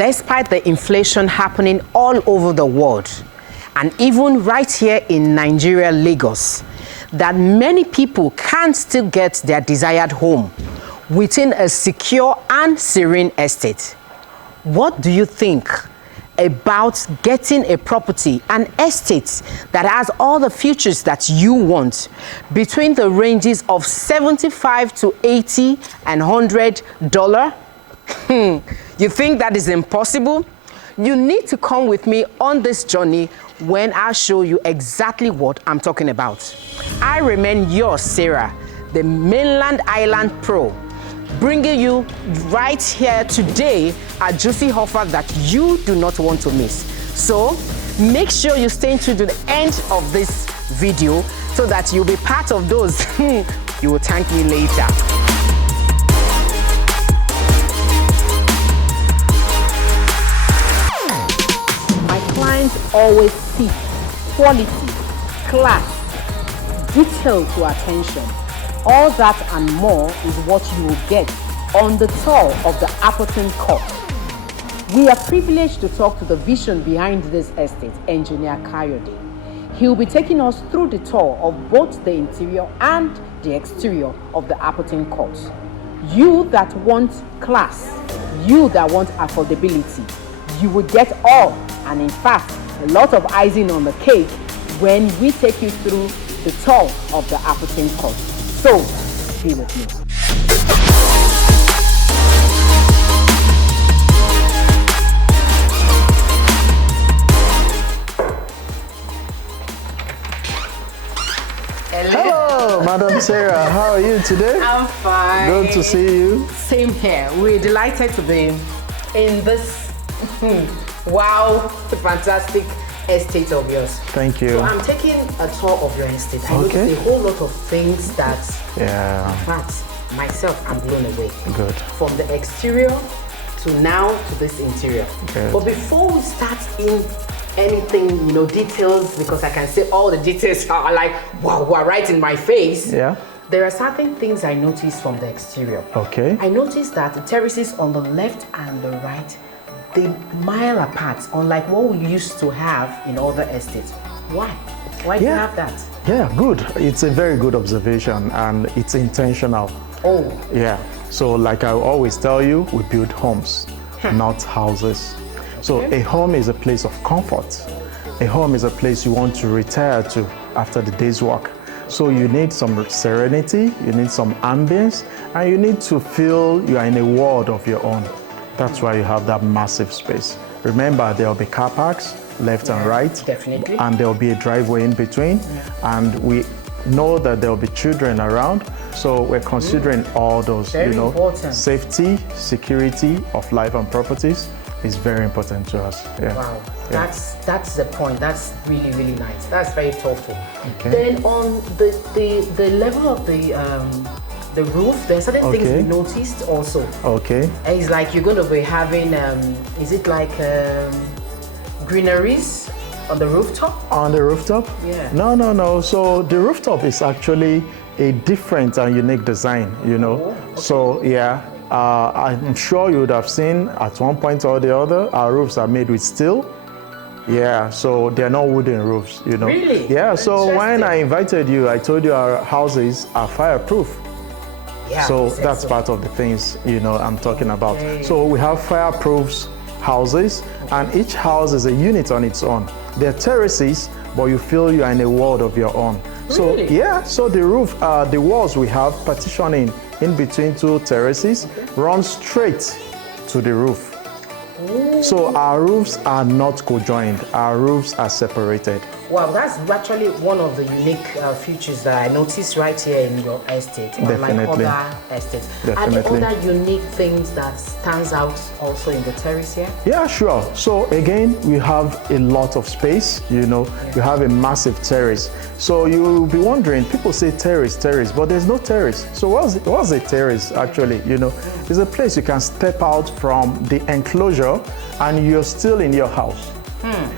despite the inflation happening all over the world, and even right here in Nigeria, Lagos, that many people can still get their desired home within a secure and serene estate. What do you think about getting a property, an estate that has all the features that you want between the ranges of $75 to $80 and $100? You think that is impossible? You need to come with me on this journey when I show you exactly what I'm talking about. I remain yours, Sarah, the Mainland Island Pro, bringing you right here today a juicy offer that you do not want to miss. So make sure you stay tuned to the end of this video so that you'll be part of those you will thank me later. Clients always seek quality, class, detail to attention. All that and more is what you will get on the tour of the Appleton Court. We are privileged to talk to the vision behind this estate, Engineer Kayode. He will be taking us through the tour of both the interior and the exterior of the Appleton Court. You that want class, you that want affordability, you will get all, and in fact, a lot of icing on the cake when we take you through the tour of the Appleton Court. So, be with me. Hello, Madam Sarah. How are you today? I'm fine. Good to see you. Same here. We're delighted to be in this wow, fantastic estate of yours. Thank you. So I'm taking a tour of your estate. I noticed a whole lot of things that, in fact, myself, I'm blown away. Good. From the exterior to now to this interior. Good. But before we start in anything, details, because I can say all the details are like, wow, right in my face. Yeah. There are certain things I noticed from the exterior. Okay. I noticed that the terraces on the left and the right, they mile apart, unlike what we used to have in other estates. Why? Why do you have that? Yeah, good. It's a very good observation and it's intentional. Oh. Yeah. So like I always tell you, we build homes, not houses. So a home is a place of comfort. A home is a place you want to retire to after the day's work. So you need some serenity, you need some ambience, and you need to feel you are in a world of your own. That's why you have that massive space. Remember, there will be car parks, left and right. Definitely. And there will be a driveway in between. And we know that there will be children around. So we're considering all those, Very important. Safety, security of life and properties is very important to us. Yeah. Wow, that's the point. That's really, really nice. That's very thoughtful. Okay. Then on the level of the roof, there are certain things we noticed also. Okay. It's like you're going to be having, is it like greeneries on the rooftop? On the rooftop? Yeah. No. So the rooftop is actually a different and unique design, So yeah, I'm sure you would have seen at one point or the other, our roofs are made with steel. Yeah, so they're not wooden roofs, Really? Yeah, so when I invited you, I told you our houses are fireproof. Yeah, so that's part of the things, I'm talking about. Okay. So we have fireproof houses, and each house is a unit on its own. They're terraces, but you feel you are in a world of your own. Really? So yeah, so the roof, the walls we have partitioning in between two terraces run straight to the roof. Ooh. So our roofs are not co-joined, our roofs are separated. Wow, that's actually one of the unique features that I noticed right here in your estate, unlike other estates. Definitely. Are there other unique things that stands out also in the terrace here? Yeah, sure. So again, we have a lot of space, We have a massive terrace. So you'll be wondering, people say terrace, but there's no terrace. So what's a terrace actually, It's a place you can step out from the enclosure and you're still in your house.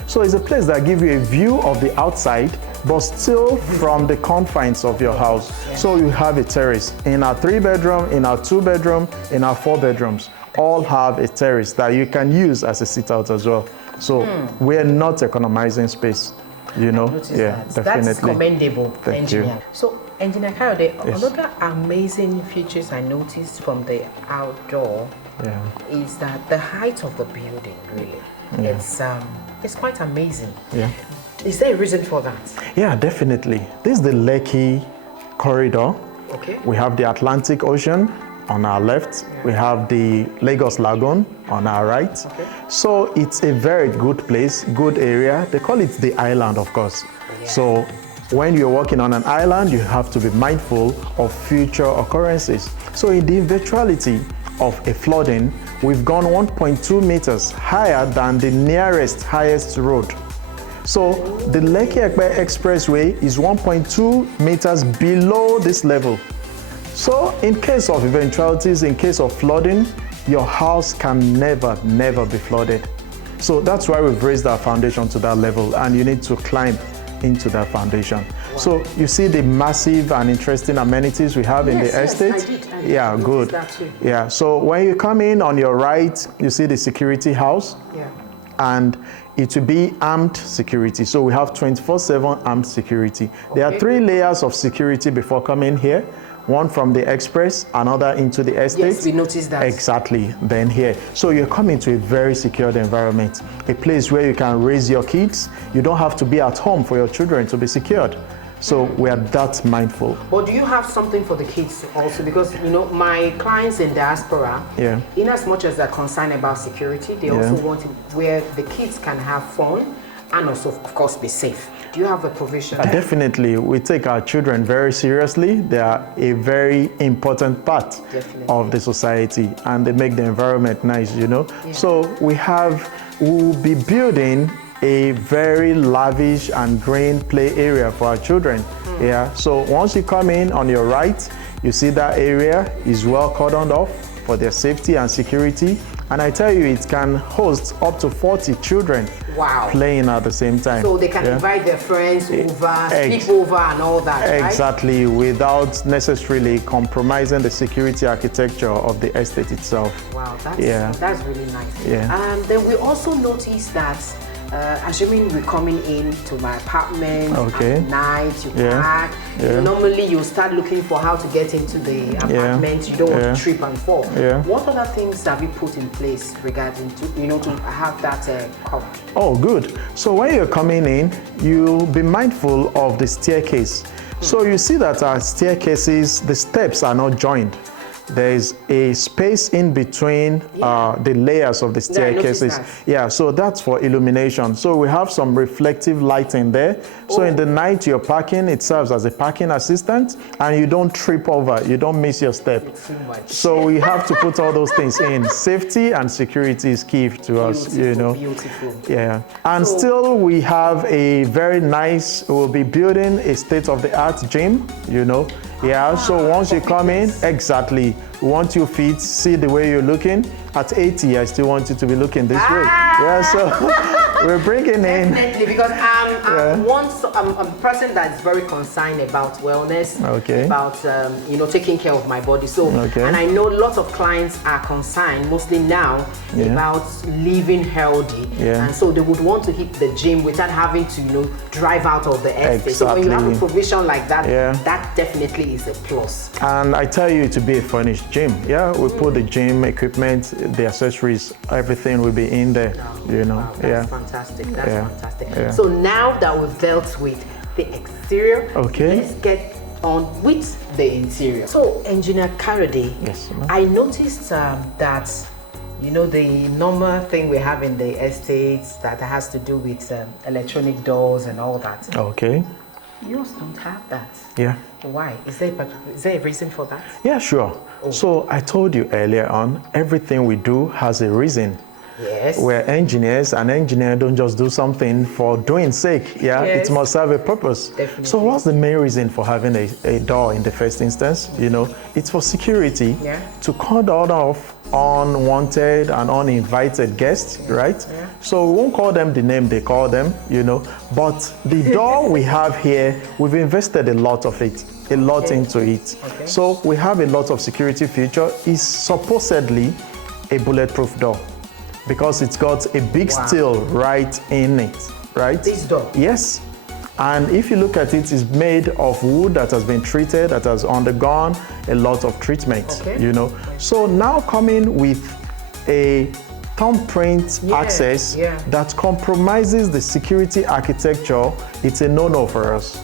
So it's a place that gives you a view of the outside, but still from the confines of your house. So you have a terrace in our 3-bedroom, in our 2-bedroom, in our 4 bedrooms. all have a terrace that you can use as a sit-out as well. So we're not economizing space, you know. Yeah, that. definitely. That's commendable, Thank engineer. you. So, Engineer Kayode, Yes. another amazing features I noticed from the outdoor is that the height of the building, really, it's quite amazing. Yeah. Is there a reason for that? Yeah, definitely. This is the Lekki corridor. Okay. We have the Atlantic Ocean on our left. We have the Lagos Lagoon on our right. Okay. So it's a very good place, good area. They call it the island, of course. Yeah. So when you're walking on an island, you have to be mindful of future occurrences. So in the eventuality of a flooding, we've gone 1.2 meters higher than the nearest highest road. So the Lekki Expressway is 1.2 meters below this level. So in case of eventualities, in case of flooding, your house can never be flooded. So that's why we've raised our foundation to that level, and you need to climb into that foundation. Wow. So you see the massive and interesting amenities we have in the estate? I did. Yeah, good. That too. Yeah, so when you come in on your right, you see the security house. Yeah. And it will be armed security. So we have 24/7 armed security. Okay. There are 3 layers of security before coming here. One from the express, another into the estate. Yes, we noticed that. Exactly, then here. So you're coming to a very secured environment, a place where you can raise your kids. You don't have to be at home for your children to be secured. So we are that mindful. But do you have something for the kids also? Because, you know, my clients in diaspora, in as much as they're concerned about security, they also want it where the kids can have fun and also, of course, be safe. Do you have a provision? Definitely. We take our children very seriously. They are a very important part of the society, and they make the environment nice, you know. Yeah. So we'll be building a very lavish and green play area for our children. Yeah. So once you come in on your right, you see that area is well cordoned off for their safety and security. And I tell you, it can host up to 40 children playing at the same time. So they can invite their friends over, sleep over and all that, right? Exactly, without necessarily compromising the security architecture of the estate itself. Wow, that's really nice. Yeah. And then we also noticed that assuming we're coming into my apartment at night, you park. Normally you start looking for how to get into the apartment. You don't want to trip and fall. What other things have you put in place regarding to, you know, to have that covered? Oh, good. So when you're coming in, you'll be mindful of the staircase. So you see that our staircases, the steps are not joined. There is a space in between the layers of the staircases. Yeah, so that's for illumination. So we have some reflective lighting there. So in the night you're parking, it serves as a parking assistant, and you don't trip over, you don't miss your step. So we have to put all those things in. Safety and security is key to us, you know. Beautiful. Yeah, and still we have a very nice, we'll be building a state-of-the-art gym, you know. Yeah, so once you come in, exactly, we want you fit, see the way you're looking. At 80, I still want you to be looking this way. Yeah, so we're bringing in. Definitely, because I'm a person that's very concerned about wellness, about you know, taking care of my body. So, and I know lots of clients are concerned, mostly now, about living healthy, and so they would want to hit the gym without having to, you know, drive out of the estate. So when you have a provision like that, that definitely is a plus. And I tell you, to be a furnished gym. Yeah, we put the gym equipment, the accessories, everything will be in there. You know, that's fantastic. That's fantastic. So now that we've dealt with the exterior, let's get on with the interior. So, Engineer Kayode, I noticed that, you know, the normal thing we have in the estates that has to do with electronic doors and all that. Yours don't have that. Yeah. Why? Is there a reason for that? Yeah, sure. So I told you earlier on, everything we do has a reason. Yes. We're engineers, and engineers don't just do something for doing sake. It must have a purpose. Definitely. So what's the main reason for having a door in the first instance? You know, it's for security, to cut off unwanted and uninvited guests, right? So we won't call them the name they call them, you know, but the door we have here, we've invested a lot into it. So we have a lot of security feature. It's supposedly a bulletproof door because it's got a big steel right in it, right? This door? Yes. And if you look at it, it's made of wood that has been treated, that has undergone a lot of treatment, you know. So now coming with a thumbprint access that compromises the security architecture, it's a no-no for us.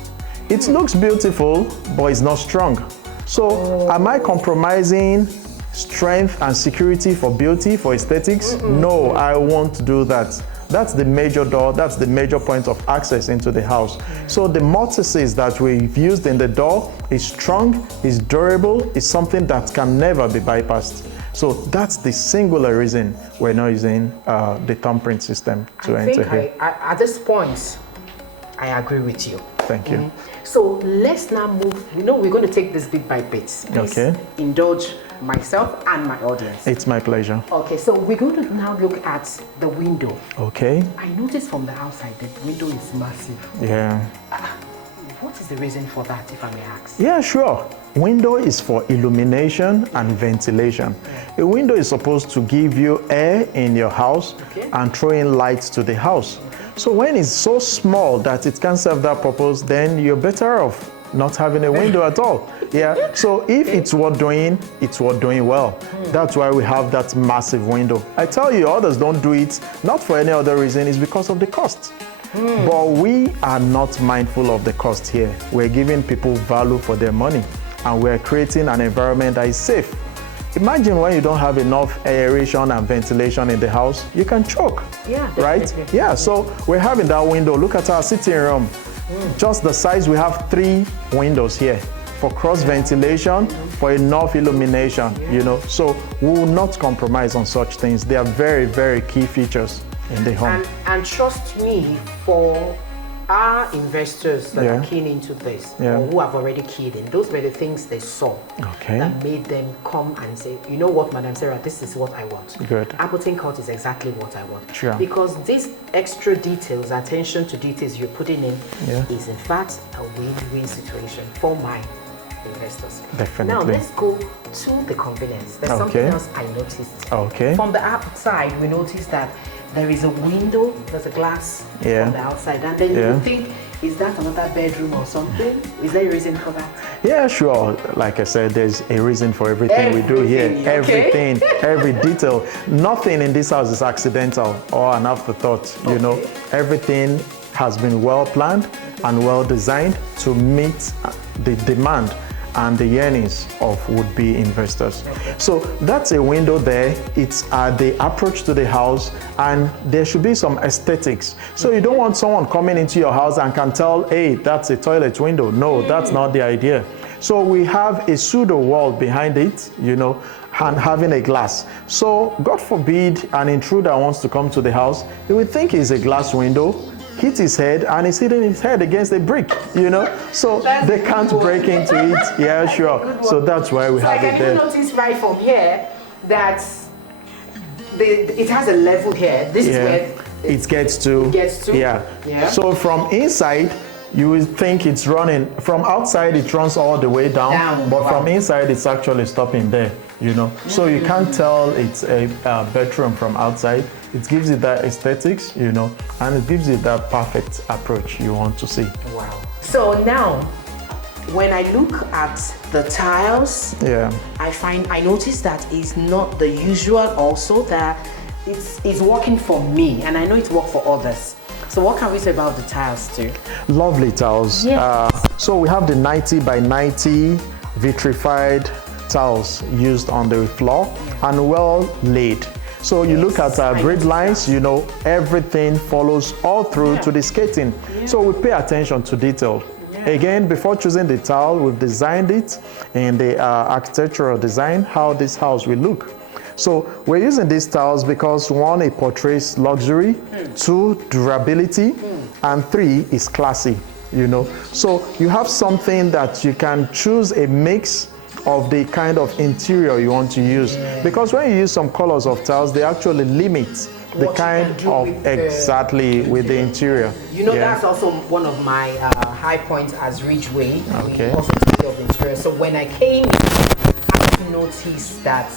It looks beautiful, but it's not strong. So am I compromising strength and security for beauty, for aesthetics? No, I won't do that. That's the major door, that's the major point of access into the house. So the mortises that we've used in the door is strong, is durable, is something that can never be bypassed. So that's the singular reason we're not using the thumbprint system to enter here. At this point, I agree with you. Thank you. So let's now move. You know, we're going to take this bit by bit. Please indulge myself and my audience. It's my pleasure. Okay, so we're going to now look at the window. Okay. I noticed from the outside that the window is massive. Yeah. What is the reason for that, if I may ask? Yeah, sure. Window is for illumination and ventilation. A window is supposed to give you air in your house and throw in light to the house. So when it's so small that it can't serve that purpose, then you're better off not having a window at all. Yeah. So if it's worth doing, it's worth doing well. That's why we have that massive window. I tell you, others don't do it, not for any other reason, it's because of the cost. But we are not mindful of the cost here. We're giving people value for their money, and we're creating an environment that is safe. Imagine when you don't have enough aeration and ventilation in the house, you can choke, right? Yeah, so we're having that window. Look at our sitting room. Just the size, we have 3 windows here for cross ventilation, for enough illumination, you know. So we will not compromise on such things. They are very, very key features in the home. And trust me, for our investors that are keen into this, or who have already keyed in, those were the things they saw that made them come and say, you know what, Madam Sarah, this is what I want. Good. Appleton Court is exactly what I want. Sure. Because these extra details, attention to details you're putting in, is in fact a win-win situation for my investors. Definitely. Now let's go to the convenience. There's something else I noticed. From the outside, we noticed that there is a window, there's a glass on the outside, and then you think, is that another bedroom or something? Is there a reason for that? Yeah, sure. Like I said, there's a reason for everything we do here. Everything, every detail. Nothing in this house is accidental or an afterthought, you know. Everything has been well planned and well designed to meet the demand and the yearnings of would-be investors. So that's a window there. It's the approach to the house, and there should be some aesthetics. So you don't want someone coming into your house and can tell, hey, that's a toilet window. No, that's not the idea. So we have a pseudo wall behind it, you know, and having a glass. So God forbid an intruder wants to come to the house, he would think it's a glass window, hit his head, and he's hitting his head against a brick, you know, so they can't break into it. Yeah, sure. So that's why we have it there. I can notice right from here that it has a level here. This is where it gets to. Yeah. So from inside, you will think it's running. From outside, it runs all the way down. But from inside, it's actually stopping there, you know. So you can't tell it's a bedroom from outside. It gives it that aesthetics, you know, and it gives it that perfect approach you want to see. Wow. So now, when I look at the tiles, I notice that it's not the usual also, that it's working for me, and I know it worked for others. So what can we say about the tiles too? Lovely tiles. So we have the 90 by 90 vitrified tiles used on the floor and well laid. So you look at our grid lines, you know, everything follows all through to the skating. So we pay attention to detail. Again, before choosing the tile, we've designed it in the architectural design, how this house will look. So we're using these tiles because 1, it portrays luxury, 2, durability, and 3 is classy, you know. So you have something that you can choose a mix of the kind of interior you want to use. Because when you use some colors of tiles, they actually limit the kind of with the interior. You know, that's also one of my high points as Ridgeway. We also take care of the interior. So when I came, I noticed that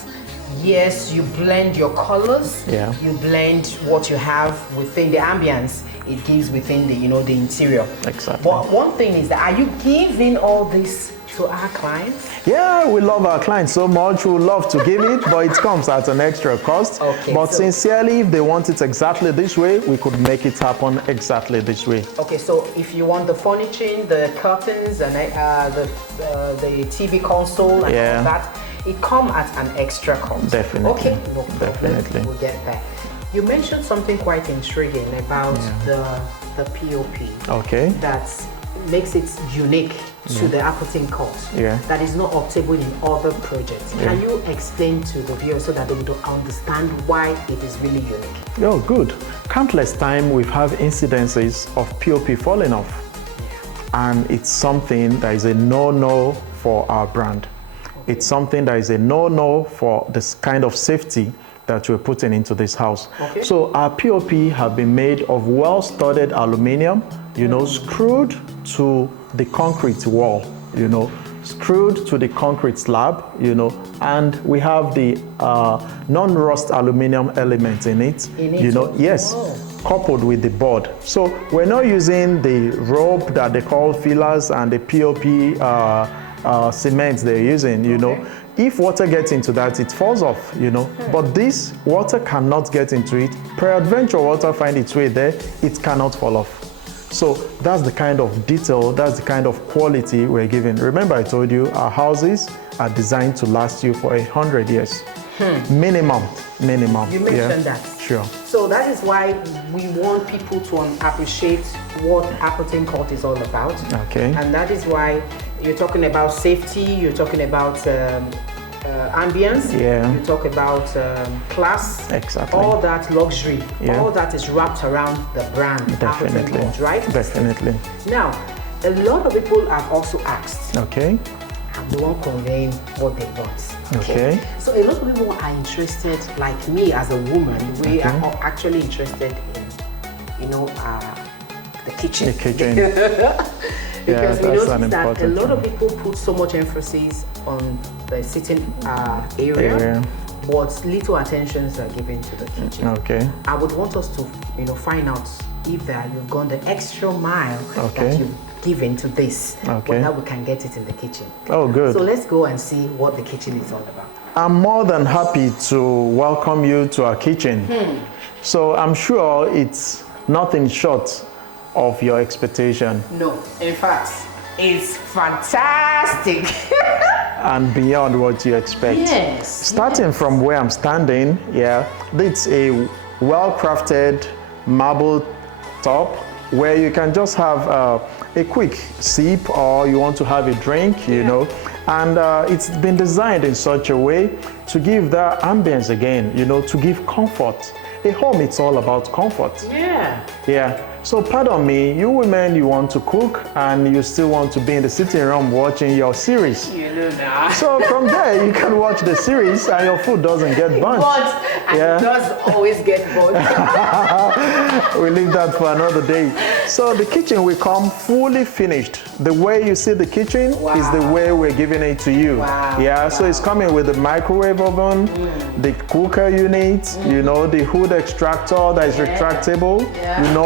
yes, you blend your colors. Yeah. You blend what you have within the ambience it gives within the, the interior. Exactly. But one thing is that, are you giving all this to our clients? Yeah, we love our clients so much. We love to give it, but it comes at an extra cost. Okay, but so sincerely, if they want it exactly this way, we could make it happen exactly this way. Okay, so if you want the furnishing, the curtains, and the TV console, and all that, it comes at an extra cost. Definitely. Okay, no problem. Definitely. We'll get there. You mentioned something quite intriguing about the POP. Okay. That makes it unique to the Appleton Court. Yeah. That is not obtainable in other projects. Can you explain to the viewers so that they would understand why it is really unique? Oh, good. Countless times we've had incidences of POP falling off. And it's something that is a no-no for our brand. Okay. It's something that is a no-no for this kind of safety that we're putting into this house. Okay. So our POP have been made of well-studded aluminum, screwed to the concrete wall, screwed to the concrete slab, and we have the non-rust aluminum element in it, yes, coupled with the board. So we're not using the rope that they call fillers and the POP cement they're using, Okay. If water gets into that, it falls off, But this water cannot get into it. Peradventure water find its way there, it cannot fall off. So that's the kind of detail, that's the kind of quality we're giving. Remember I told you, our houses are designed to last you for 100 years. Minimum. You mentioned that. Sure. So that is why we want people to appreciate what Appleton Court is all about. Okay. And that is why you're talking about safety, you're talking about ambience, you talk about class, exactly. All that luxury, all that is wrapped around the brand, Appleton Court, right? Definitely. Now, a lot of people have also asked, okay, and they won't convey what they want. Okay. So a lot of people are interested, like me as a woman, we are actually interested in, the kitchen. The kitchen. Because we notice that a lot of people put so much emphasis on the sitting area, but little attentions are given to the kitchen. Okay. I would want us to, find out if you've gone the extra mile that you've given to this, but that we can get it in the kitchen. Oh, good. So let's go and see what the kitchen is all about. I'm more than happy to welcome you to our kitchen. So I'm sure it's nothing short of your expectation. No, in fact, it's fantastic. And beyond what you expect. Yes. Starting from where I'm standing, it's a well-crafted marble top where you can just have a quick sip, or you want to have a drink, and it's been designed in such a way to give that ambience again, to give comfort. A home, it's all about comfort. Yeah. So pardon me, you women, you want to cook and you still want to be in the sitting room watching your series. Now. So from there, you can watch the series and your food doesn't get burnt. It does always get burnt. We leave that for another day. So the kitchen will come fully finished. The way you see the kitchen is the way we're giving it to you. So it's coming with the microwave oven, the cooker unit, the hood extractor that is retractable,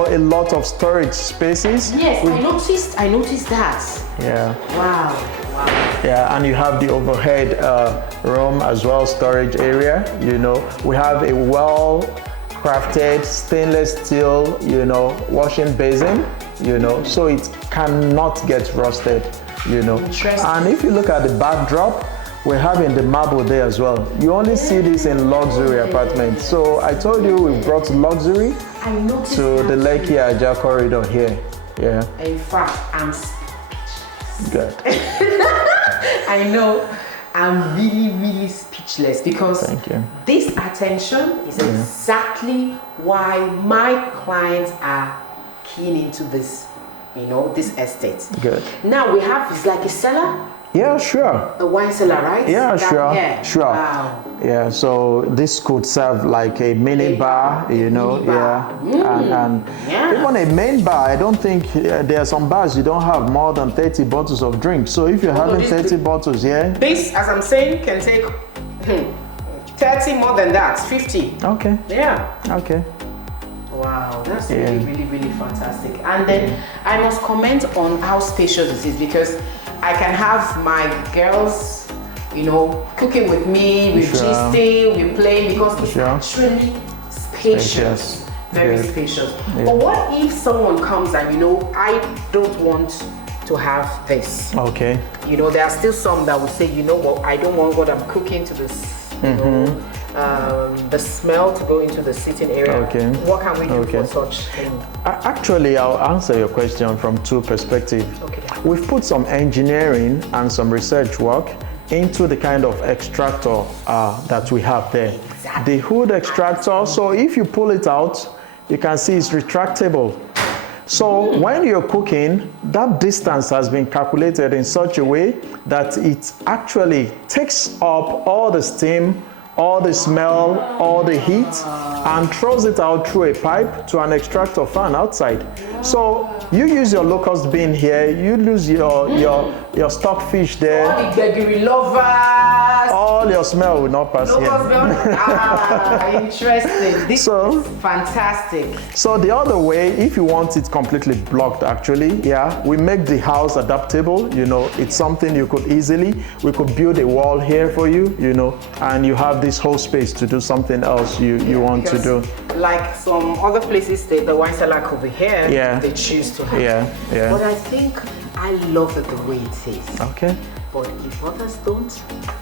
a lot of storage spaces. Yes, I noticed that. Wow. Yeah, and you have the overhead room as well, storage area. We have a well-crafted stainless steel, washing basin, so it cannot get rusted, And if you look at the backdrop, we're having the marble there as well. You only see this in luxury apartments. So I told you we brought luxury to the Lekki Ajah corridor here. In fact, I'm good. I know I'm really, really speechless because this attention is exactly why my clients are keen into this, this estate. Good. Now we have, it's like a cellar. Yeah, sure. The wine cellar, right? Yeah, sure. Wow. Yeah, so this could serve like a mini bar, and even a main bar. I don't think there are some bars you don't have more than 30 bottles of drink. So if you're having 30 bottles, this, as I'm saying, can take 30 more than that, 50. Okay. Yeah. Okay. Wow, that's really, really, really fantastic. And then I must comment on how spacious it is, because I can have my girls, you know, cooking with me, we're gisting, we're playing, because it's actually spacious. Very spacious. But what if someone comes and, you know, I don't want to have this? Okay. You know, there are still some that will say, you know what, I don't want what I'm cooking to this, you know, the smell to go into the sitting area. Okay. What can we do for such thing? Actually, I'll answer your question from two perspectives. Okay. We've put some engineering and some research work into the kind of extractor that we have there. Exactly. The hood extractor, so if you pull it out, you can see it's retractable. So when you're cooking, that distance has been calculated in such a way that it actually takes up all the steam, all the smell, all the heat, and throws it out through a pipe to an extractor fan outside. So you use your locust bean here, you lose your stockfish there. All the bakery lovers. All your smell will not pass here. Interesting. This is fantastic. So the other way, if you want it completely blocked, actually, we make the house adaptable. You know, it's something you could we could build a wall here for you, you know, and you have this whole space to do something else you want to do. Like some other places, the wine cellar could be here. They choose to have. But I think I love it the way it is. Okay. But if others don't,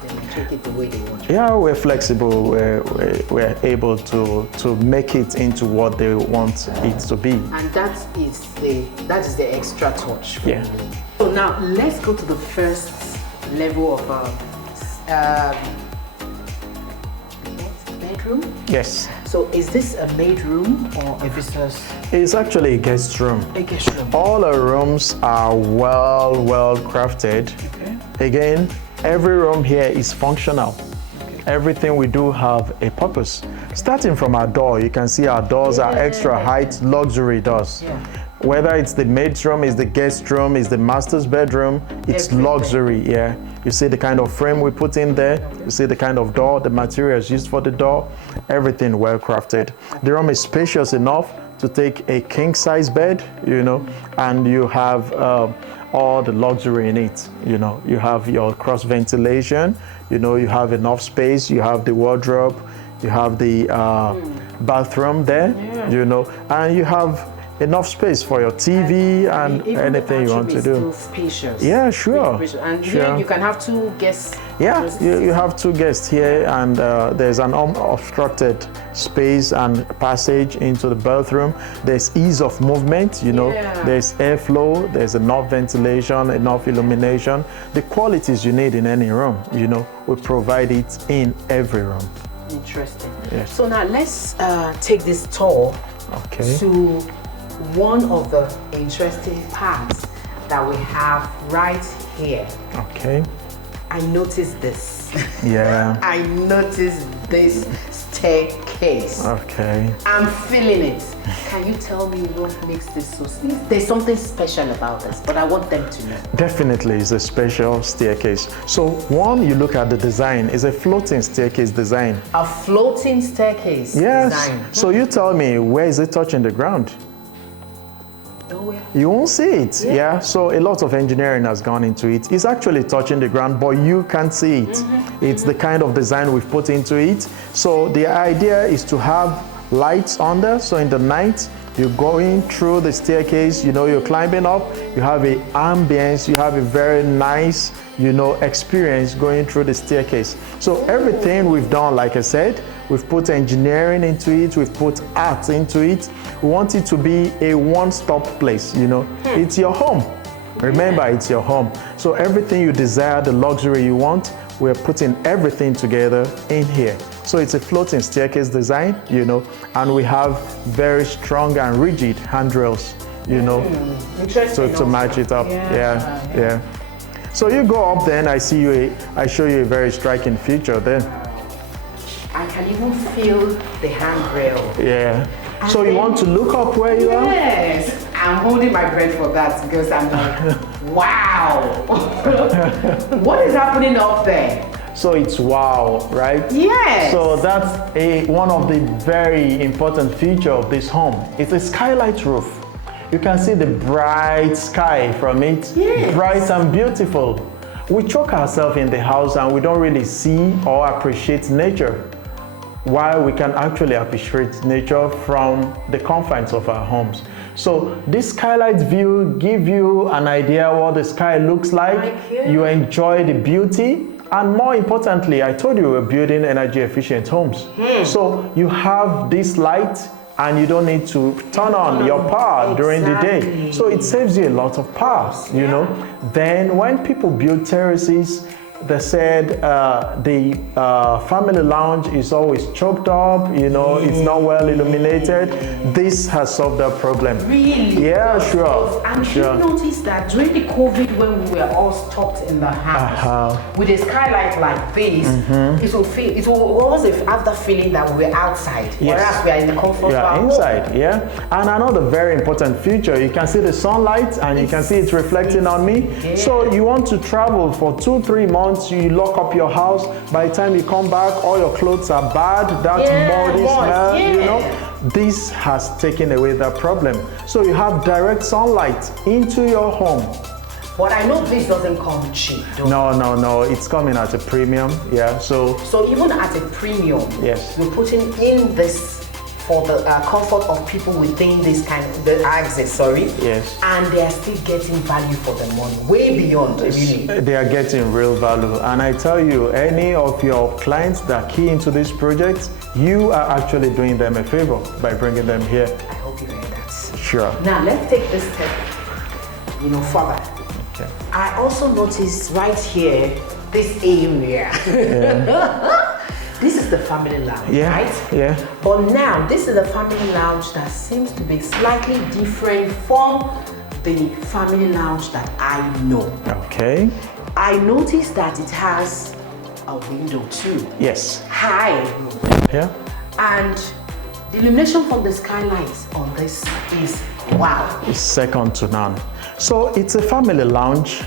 then we take it the way they want. Yeah, we're flexible. We're able to make it into what they want it to be. And that is the extra touch for me. So now let's go to the first level of bedroom. Yes. So is this a maid room or a visitor's? It's actually a guest room. A guest room. All our rooms are well crafted. Okay. Again, every room here is functional. Okay. Everything we do have a purpose. Starting from our door, you can see our doors are extra height, luxury doors. Whether it's the maid's room, is the guest room, is the master's bedroom, it's luxury, You see the kind of frame we put in there, you see the kind of door, the materials used for the door, everything well crafted. The room is spacious enough to take a king size bed, you know, and you have all the luxury in it, you know. You have your cross ventilation, you know, you have enough space, you have the wardrobe, you have the bathroom there, you know, and you have enough space for your TV and anything you want to do. Still spacious. Yeah, sure. And here you can have two guests. Yeah, you have two guests here, and there's an unobstructed space and passage into the bathroom. There's ease of movement, you know. There's airflow, there's enough ventilation, enough illumination. The qualities you need in any room, you know, we provide it in every room. Interesting. Yes. So now let's take this tour to one of the interesting parts that we have right here. Okay. I noticed this. Yeah. I noticed this staircase. Okay. I'm feeling it. Can you tell me what makes this so special? There's something special about this, but I want them to know. Definitely, it's a special staircase. So one, you look at the design, it's a floating staircase design. A floating staircase design. So you tell me, where is it touching the ground? Nowhere. You won't see it, So a lot of engineering has gone into it. It's actually touching the ground, but you can't see it. It's the kind of design we've put into it. So the idea is to have lights under, so in the night, you're going through the staircase, you know, you're climbing up, you have an ambience, you have a very nice, you know, experience going through the staircase. So everything we've done, like I said, we've put engineering into it, we've put art into it. We want it to be a one-stop place, you know. It's your home. Remember, it's your home. So everything you desire, the luxury you want, we're putting everything together in here. So it's a floating staircase design, you know, and we have very strong and rigid handrails, you know, to match it up. Yeah. So you go up then, I show you a very striking feature then. I can even feel the handrail. Yeah. And so you want to look up where you are? Yes. I'm holding my breath for that because I'm like, wow. What is happening up there? So it's wow, right? Yes. So that's one of the very important features of this home. It's a skylight roof. You can see the bright sky from it, yes. bright and beautiful. We choke ourselves in the house and we don't really see or appreciate nature, while we can actually appreciate nature from the confines of our homes. So this skylight view gives you an idea what the sky looks like. You enjoy the beauty, and more importantly, I told you we're building energy efficient homes. So you have this light and you don't need to turn on your power during the day. So it saves you a lot of power, you know. Then when people build terraces, they said the family lounge is always choked up, you know, it's not well illuminated. This has solved that problem. Really? Yeah, sure. And you notice that during the COVID, when we were all stuck in the house, with a skylight like this, it will always have that feeling that we were outside, whereas we are in the comfort of our inside, home. yeah. And another very important feature, you can see the sunlight and you can see it reflecting on me. Yeah. So you want to travel for 2-3 months, you lock up your house. By the time you come back, all your clothes are bad. That moldy smell, you know. This has taken away that problem. So you have direct sunlight into your home. But I know this doesn't come cheap, though. No. It's coming at a premium, yeah. So even at a premium, yes, you're putting in this for the comfort of people within this kind of the access, yes, and they are still getting value for the money, way beyond really. They are getting real value, and I tell you, any of your clients that key into this project, you are actually doing them a favor by bringing them here. I hope you heard that. Sure. Now let's take this step, further. Okay. I also noticed right here, this area. This is the family lounge, right? Yeah. But now, this is a family lounge that seems to be slightly different from the family lounge that I know. Okay. I noticed that it has a window too. Yes. High. Yeah. And the illumination from the skylights on this is wow. It's second to none. So it's a family lounge.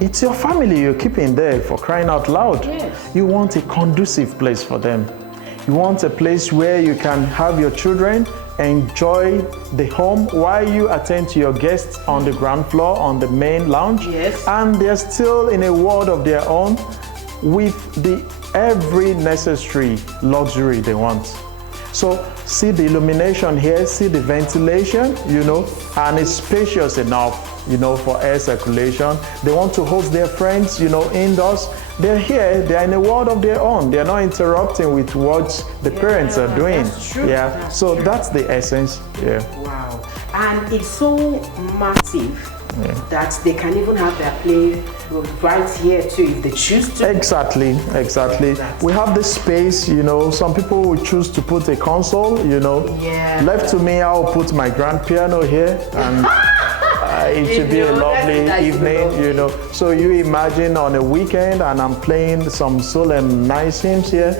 It's your family you're keeping there, for crying out loud. Yes. You want a conducive place for them. You want a place where you can have your children enjoy the home while you attend to your guests on the ground floor, on the main lounge. Yes. And they're still in a world of their own with every necessary luxury they want. So see the illumination here, see the ventilation, and it's spacious enough, for air circulation. They want to host their friends, indoors. They're here, they're in a world of their own. They're not interrupting with what the parents are doing. That's true. Yeah, that's so true. That's the essence. Yeah. Wow. And it's so massive that they can even have their play right here too if they choose to. Exactly. We have this space, some people will choose to put a console, Yeah. Left to me, I'll put my grand piano here and it should be a lovely evening, So you imagine on a weekend and I'm playing some solemn nice hymns here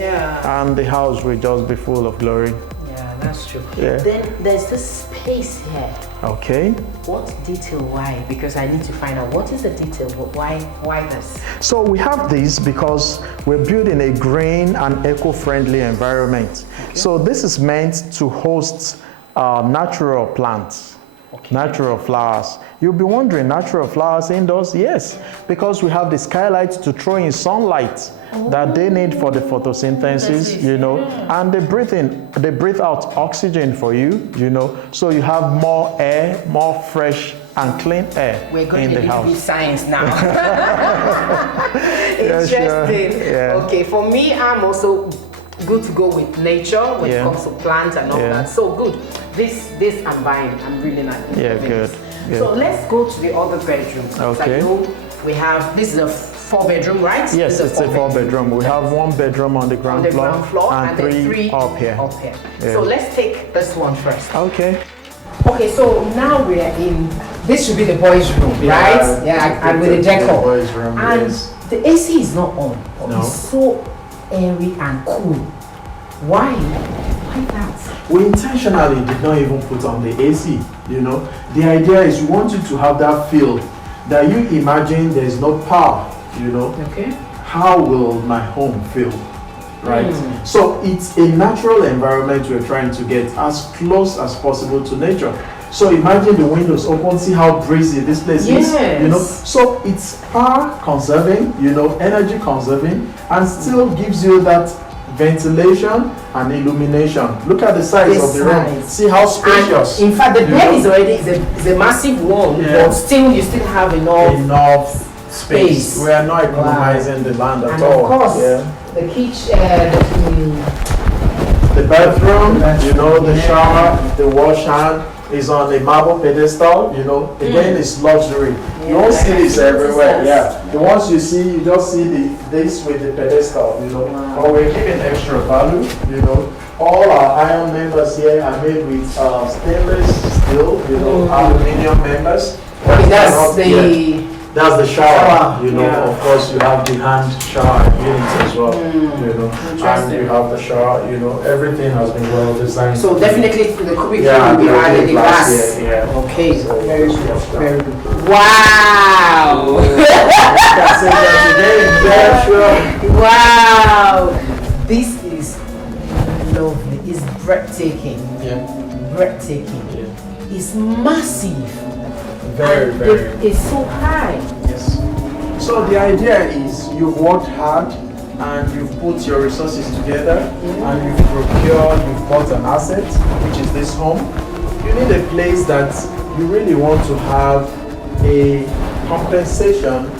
and the house will just be full of glory. Yeah, that's true. Yeah. Then there's this space here. Okay. What detail? Why? Because I need to find out what is the detail. Why this? So we have this because we're building a green and eco-friendly environment. Okay. So this is meant to host natural plants, natural flowers. You'll be wondering, natural flowers indoors? Yes, because we have the skylights to throw in sunlight that they need for the photosynthesis, and they breathe out oxygen for you, so you have more air, more fresh and clean air We're going in to the house. We're science now. Interesting. Yeah. Okay, for me, I'm also good to go with nature when it comes to plants and all that. So good. This I'm buying. I'm really not. Yeah, good. So let's go to the other bedroom. Okay. I know we have, this is a 4-bedroom, right? Yes, it's a 4-bedroom. We have 1 bedroom on the ground floor and three up here. Yeah. So let's take this one first. Okay. Okay, so now we are in, this should be the boys' room, right? Yeah, and with the decor. The boys' room, and the AC is not on. No. It's so airy and cool. Why? Why that? We intentionally did not even put on the AC, The idea is we want you to have that feel that you imagine there's no power, Okay. how will my home feel, right? So it's a natural environment we're trying to get as close as possible to nature. So imagine the windows open, see how breezy this place is, you know. So it's power conserving, you know, energy conserving, and still gives you that ventilation and illumination. Look at the size of the room. See how spacious. And in fact, the bed is already is a massive one, but still you still have enough space. We are not economizing the land at all. Of course, the kitchen, the bathroom, you know, the shower, the wash hand is on a marble pedestal, you know. Again, it's luxury. You won't see this everywhere. The ones you see, you just see this with the pedestal, you know. But we're giving extra value, you know. All our iron members here are made with stainless steel, you know, aluminium members. That's the shower, you know. Of course, you have the hand shower units as well, you know. And you have the shower, you know. Everything has been well designed. So definitely the curriculum will be added in glass. Okay, so very good, very good. Wow! Wow! This is lovely. It's breathtaking. Breathtaking. It's massive. Very, very. It's so high. Yes. So the idea is you've worked hard and you've put your resources together and you've bought an asset, which is this home. You need a place that you really want to have a compensation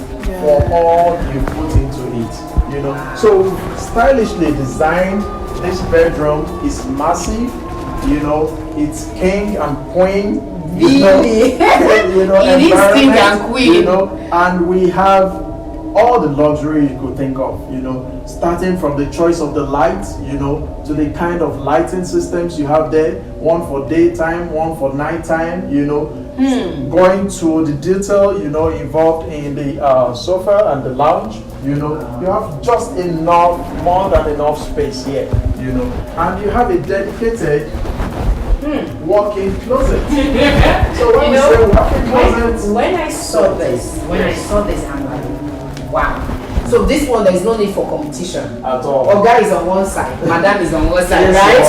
for all you put into it. You know. So we've stylishly designed this bedroom. Is massive. You know, it's king and queen. Really? You know, it is king and queen. You know, and we have all the luxury you could think of, you know, starting from the choice of the light, you know, to the kind of lighting systems you have there, one for daytime, one for nighttime, you know, going to the detail, you know, involved in the sofa and the lounge, you know, you have just enough, more than enough space here, you know, and you have a dedicated walk-in closet. So when you say walk-in closet, when I saw this, I'm like, wow. So this one, there is no need for competition at all. Oga is on one side, Madam is on one side, right?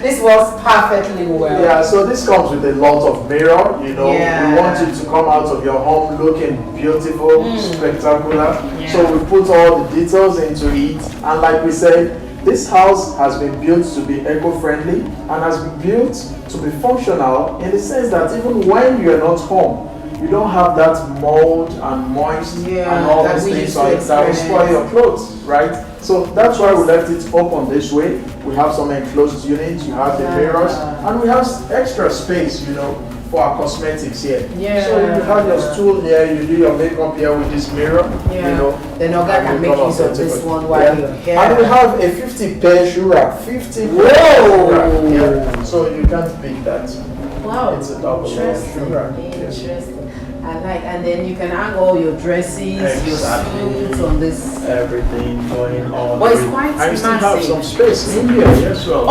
This works perfectly well. Yeah, so this comes with a lot of mirror, you know. We want you to come out of your home looking beautiful, spectacular. So we put all the details into it, and like we said, this house has been built to be eco-friendly and has been built to be functional in the sense that even when you're not home, you don't have that mold and moist and all these things that will spoil your clothes, right? So that's why we left it open this way. We have some enclosed units, you have the mirrors, and we have extra space, you know, for our cosmetics here. So you have your stool here, you do your makeup here with this mirror, you know. Then Oga can make use of this one while you're here. And we have a 50 pair shoe rack. 50 pair shoe rack. So you can't beat that. Wow. It's a double shoe rack. Interesting. I like, and then you can hang all your dresses, your suits on this. Everything going on. But it's quite massive. I still have some space in here as well.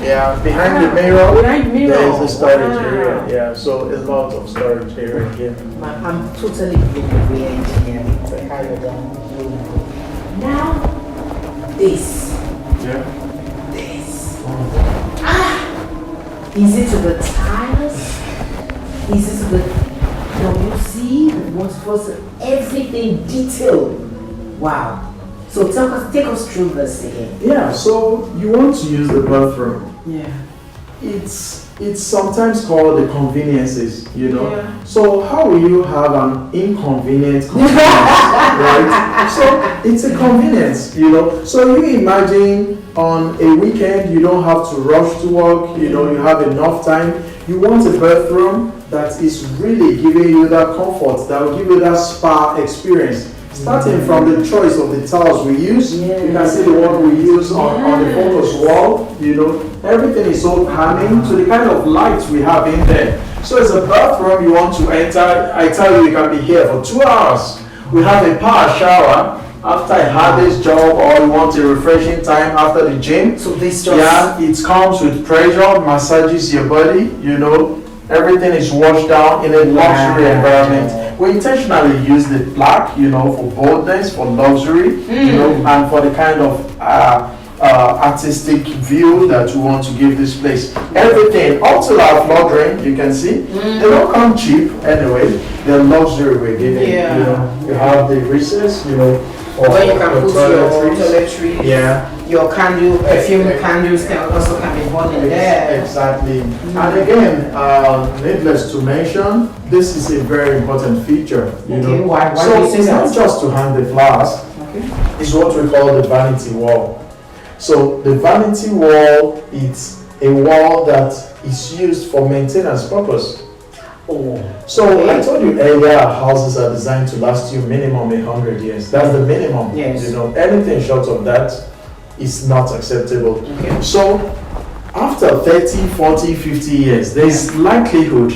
Yeah, behind the mirror, there is a storage area. Yeah, so a lot of storage area here. I'm totally blown away engineering. Now, this. This. Is it to the tiles? Is this the WC, the waterfalls, everything detailed? Wow. So take us through this again. Yeah, so you want to use the bathroom. It's sometimes called the conveniences, you know. So how will you have an inconvenient convenience, right? So it's a convenience, you know. So you imagine on a weekend you don't have to rush to work, you know, you have enough time. You want a bathroom that is really giving you that comfort, that will give you that spa experience. Starting from the choice of the towels we use, you can see the one we use on the photos wall, you know, everything is so calming to the kind of lights we have in there. So it's a bathroom you want to enter, I tell you can be here for 2 hours. We have a power shower after I had this job, or you want a refreshing time after the gym. So this just... it comes with pressure, massages your body, you know. Everything is washed down in a luxury environment. We intentionally use the black, you know, for boldness, for luxury, you know, and for the kind of artistic view that we want to give this place. Everything, up to our flooring, you can see, they don't come cheap anyway. They're luxury we're giving. You know, you have the recess, you know, where you can put your toiletries. Yeah. Your candle, perfume candles can be bought in there. Exactly. And again, needless to mention, this is a very important feature. You know? Why so do you say it's that? not just to hang the flowers. It's what we call the vanity wall. So the vanity wall is a wall that is used for maintenance purpose. So I told you earlier, our houses are designed to last you minimum 100 years. That's the minimum. Yes. You know, anything short of that is not acceptable. So after 30, 40, 50 years, there's likelihood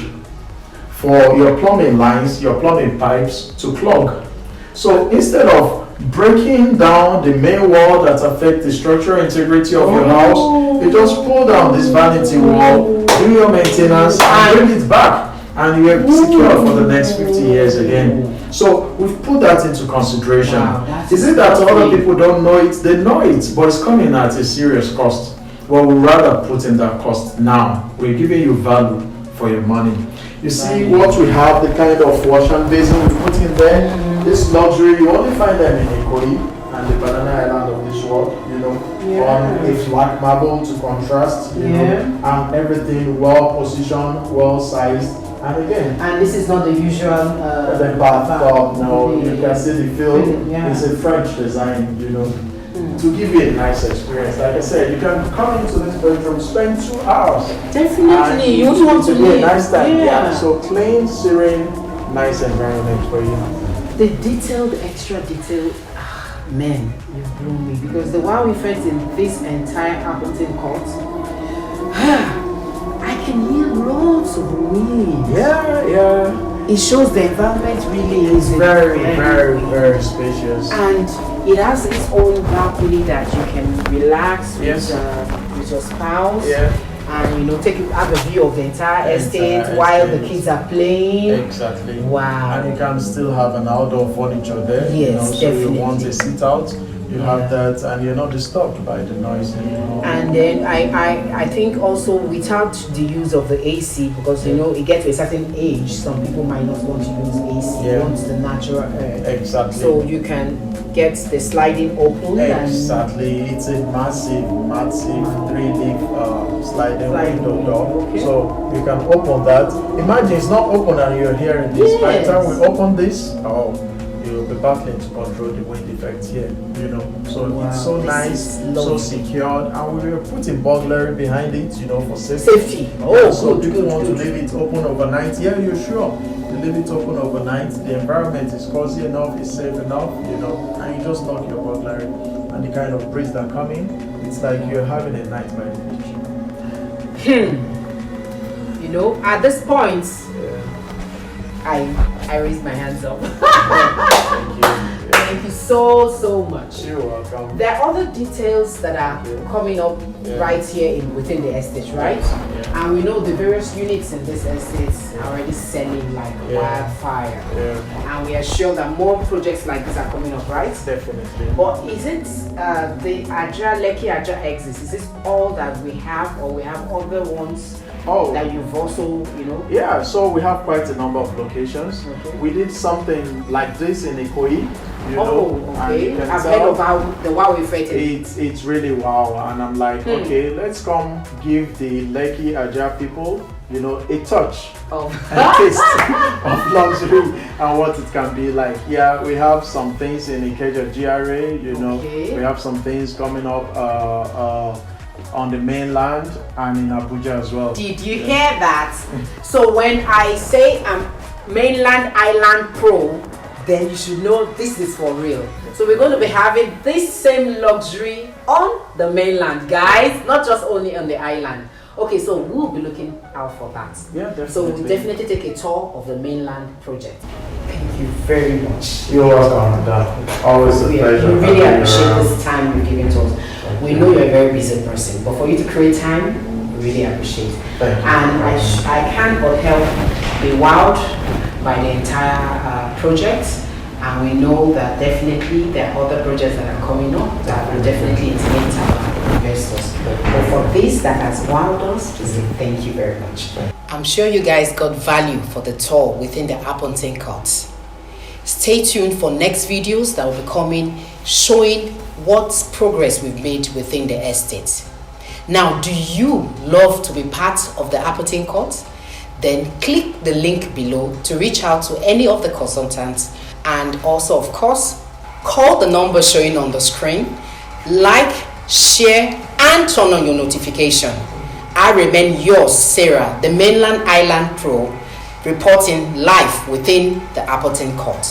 for your plumbing lines, your plumbing pipes to clog. So instead of breaking down the main wall that affects the structural integrity of your house, you just pull down this vanity wall, do your maintenance, and bring it back. And you're secure for the next 50 years again. So we've put that into consideration. Is it that other people don't know it? They know it, but it's coming at a serious cost. Well, we'd rather put in that cost now. We're giving you value for your money. You see what we have, the kind of wash and basin we put in there, this luxury, you only find them in Ikoyi and the Banana Island of this world, you know, on a black marble to contrast, you know, and everything well positioned, well sized. And again, and this is not the usual the bathtub. No, you can see the feel. It's a French design, you know, to give you a nice experience. Like I said, you can come into this bedroom, spend 2 hours. Definitely, you would want to be a nice time. So clean, serene, nice environment for you. The detail, the extra detail, man, you blew me, because the wow effect in this entire Appleton court. I can hear lots of wind. It shows the environment really is very, very spacious. And it has its own balcony that you can relax with your spouse. And, you know, have a view of the entire estate while the kids are playing. Exactly. Wow. And you can still have an outdoor furniture there. Yes, you know, so definitely. you want a sit out, you have that, and you're not disturbed by the noise anymore. And then I think also without the use of the AC, because you know it gets to a certain age, some people might not want to use AC, want the natural air. Exactly. So you can get the sliding open. Exactly. It's a massive 3-leaf sliding window door. So you can open that. Imagine it's not open and you're hearing this. By the time we open this, you'll be battling to control the wind effect here, you know. So it's so nice, so secured, and we were putting burglary behind it, you know, for safety. So people want to leave it open overnight. Yeah, you're sure. You leave it open overnight, the environment is cozy enough, it's safe enough, you know, and you just lock your burglary, and the kind of breeze that come in, it's like you're having a night by the beach. You know, at this point, I raise my hands up. Thank you. Thank you so much. You're welcome. There are other details that are coming up right here within the estate, right? And we know the various units in this estate are already selling like wildfire. And we are sure that more projects like this are coming up, right? Definitely. But is it the Ajah, Lekki Ajah exits? Is this all that we have, or we have other ones that you've also, you know? Yeah, so we have quite a number of locations. We did something like this in Ikoyi. You know, I've heard about the wow effect. It's really wow, and I'm like, okay, let's come give the Lekki Ajah people, you know, a touch and taste of luxury and what it can be like. Yeah, we have some things in Ikeja GRA, you know, we have some things coming up on the mainland and in Abuja as well. Did you hear that? So when I say I'm mainland island pro, then you should know this is for real. So we're going to be having this same luxury on the mainland, guys, not just only on the island. Okay, so we'll be looking out for that. Yeah, definitely. So we'll definitely take a tour of the mainland project. Thank you very much. You're welcome, Adah. Always a pleasure. We really appreciate this time you're giving to us. We know you're a very busy person, but for you to create time, we really appreciate. Thank you. And I can't but help be wowed by the entire project. And we know that definitely there are other projects that are coming up that will definitely intimidate our investors. But for this that has wowed us, we say thank you very much. I'm sure you guys got value for the tour within the Appleton Court. Stay tuned for next videos that will be coming, showing what progress we've made within the estate. Now, do you love to be part of the Appleton Court? Then click the link below to reach out to any of the consultants, and also, of course, call the number showing on the screen, like, share, and turn on your notification. I remain yours, Sarah, the Mainland Island Pro, reporting live within the Appleton Court.